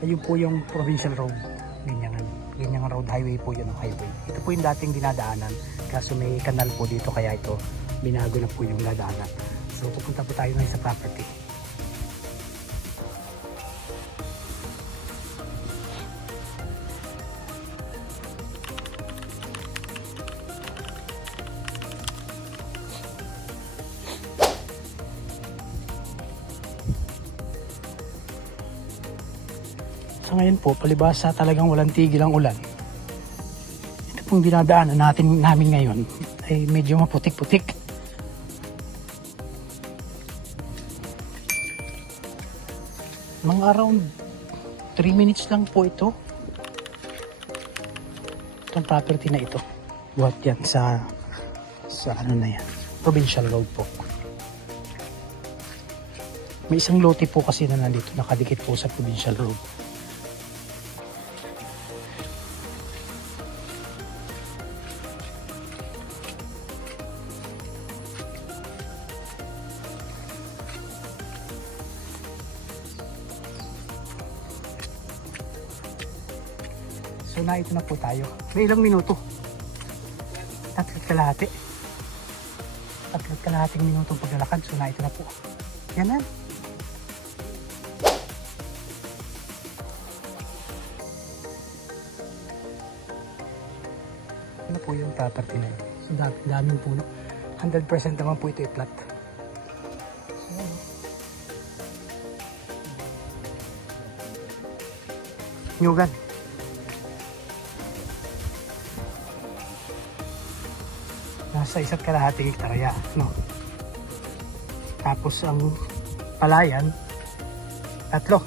Ayun po yung provincial road. Ganyan, ganyan road highway po yun ang highway. Ito po yung dating dinadaanan. Kaso may kanal po dito kaya ito binago na po yung dadaanan. So pupunta po tayo ngayon sa property. Sa ngayon po, palibasa talagang walang tigil ang ulan. Ito pong dinadaanan natin namin ngayon ay medyo maputik-putik. Mga around 3 minutes lang po ito. Itong property na ito. Buhat yan sa sa ano na yan. Provincial road po. May isang lote po kasi na nandito nakadikit po sa provincial road. So na ito na po tayo. May ilang minuto? Tatlat kalahati. Tatlat kalahating minutong paglalakad. So na ito na po. Yan na. Ano po yung property na yun? So dami, daming puno. 100% naman po ito i-plat. Nyugan. Nasa isa't kalahating hektarya, no? Tapos ang palayan, tatlo.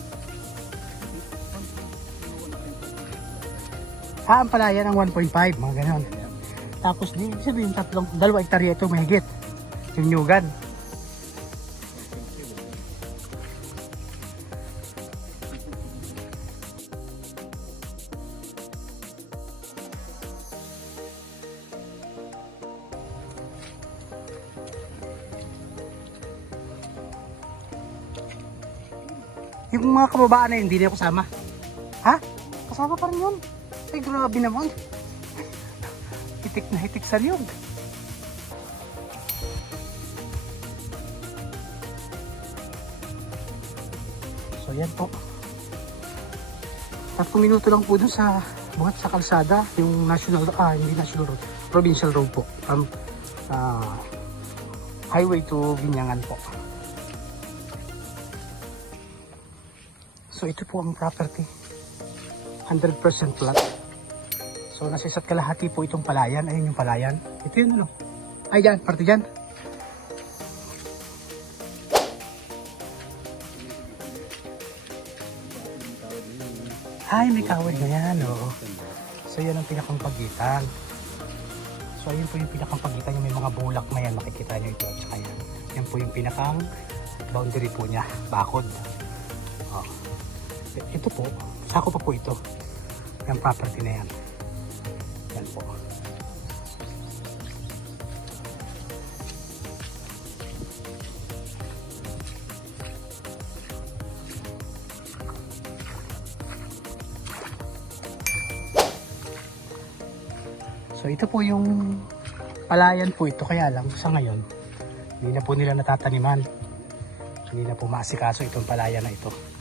Ah, ang palayan ang 1.5, mga ganon. Tapos di sabihin tatlong, dalawa hektarya ito mahigit. Yung nyugan. Yung mga kababaan na yun, hindi na ako kasama. Ha? Kasama pa rin yun. Ay, grabe naman. hitik na hitik sa niyog. So, yan po. Tatlong minuto lang po dun sa buhat sa kalsada, yung national, ah, hindi national road, provincial road po. From ah, highway to Binyangan po. So ito po ang property. 100% flat. So nasa kalahati po itong palayan. Ayun yung palayan. Ito yun ano. Ay dyan, parte dyan. Ay, may kawad na yan. Oh. So yan ang pinakang pagitan. So ayun po yung pinakang pagitan. Yung may mga bulak na yan. Makikita nyo ito. At saka yan. Yan po yung pinakang boundary po niya. Bakod. Ito po, sako pa po ito. Yung property na yan. Yan po. So ito po yung palayan po ito kaya lang sa ngayon hindi na po nila natataniman. Hindi na po maasikaso itong palayan na ito.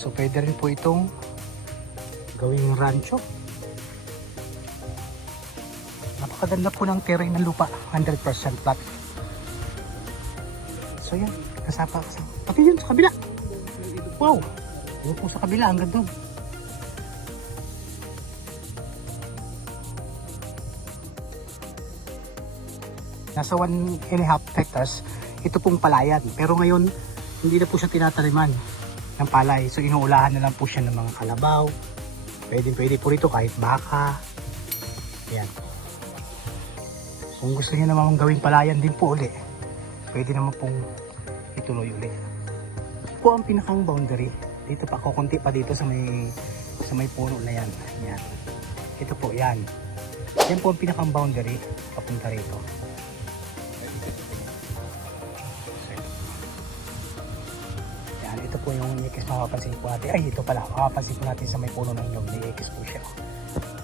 So pwede rin po itong gawing rancho. Napakaganda po ng terrain ng lupa. 100% flat. So yan, kasapa kasapa. Pati yun sa kabila. Wow! Yun po sa kabila hanggang doon. Nasa 1 and a half hectares, ito pong palayan. Pero ngayon, hindi na po siya tinataniman ng palay. So inuulahan na lang po siya ng mga kalabaw. Pwede pwede po rito kahit baka. Ayan. Kung gusto niyo naman gawing palayan din po uli, pwede naman pong ituloy uli. Ito ang pinakang boundary. Dito pa, kukunti pa dito sa may sa may puno na yan. Yan. Ito po, yan. Yan po ang pinakang boundary papunta rito. Yan, ito po yung ikis makapansin po natin. Ay, ito pala. Makapansin po natin sa may puno ng nyog. May ikis po siya.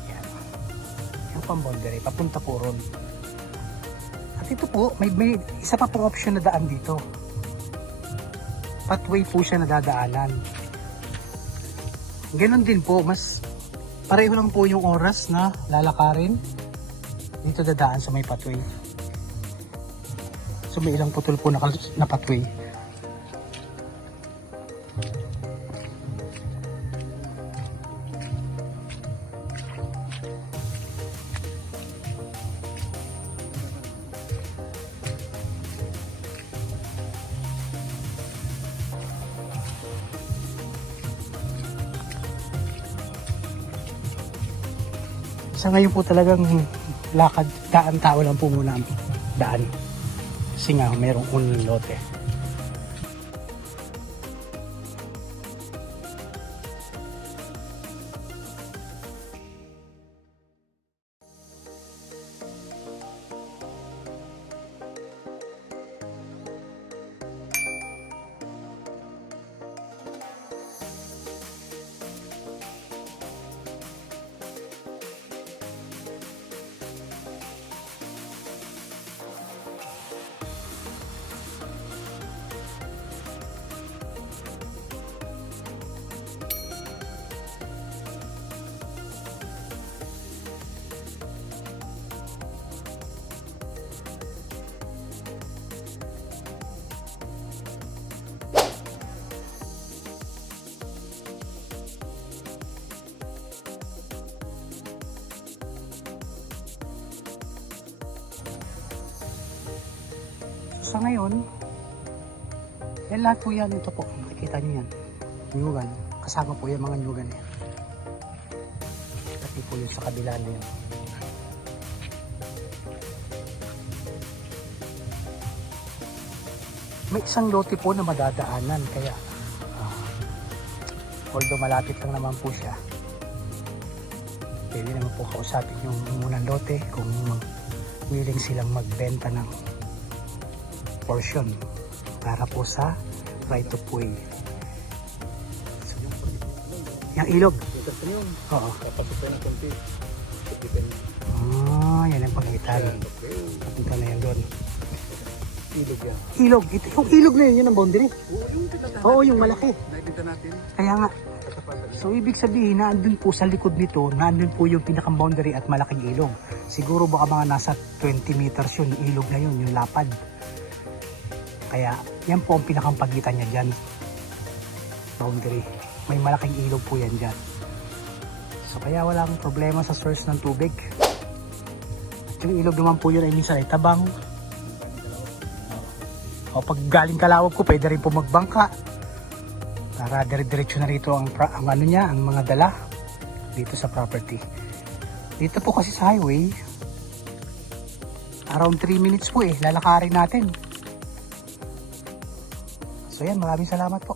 Yan. Yung pang boundary. Papunta po ron. At ito po, may, may isa pa pong option na daan dito. Pathway po siya na dadaanan. Ganon din po, mas pareho lang po yung oras na lalakarin. Dito dadaan sa may pathway. So may ilang putol po na, na pathway. Sa ngayon po talagang lakad, daan tao lang po muna ang daan. Kasi nga merong unang lote. Sa ngayon, yan lahat po yan. Ito po, makikita nyo yan. Nyugan. Kasama po yung mga nyugan yan. Pati po yun sa kabila na yun. May isang lote po na madadaanan. Kaya, ah, although malapit lang naman po siya, pwede naman po kausapin yung munang lote kung willing silang magbenta ng portion para po sa right of way. Yung ilog. Oo. Ah, yan ang pagitan. Papunta na yan doon. Ilog yan. Ilog. Ito, yung ilog na yun, yun ang boundary. Oo, yung malaki. Nakikita natin. Kaya nga. So, ibig sabihin, naandun po sa likod nito, naandun po yung pinakang boundary at malaking ilog. Siguro baka mga nasa 20 meters yun, ilog na yun, yung lapad. Kaya, yan po ang pinakang pagitan niya dyan. Boundary. May malaking ilog po yan dyan. So, kaya walang problema sa source ng tubig. At yung ilog naman po yun ay minsan ay tabang. O pag galing kalawag ko, pwede rin po magbangka. Para dire-diretso na rito ang, ang ano niya, ang mga dala dito sa property. Dito po kasi sa highway, around 3 minutes po eh, lalakarin natin. So yan, maraming salamat po.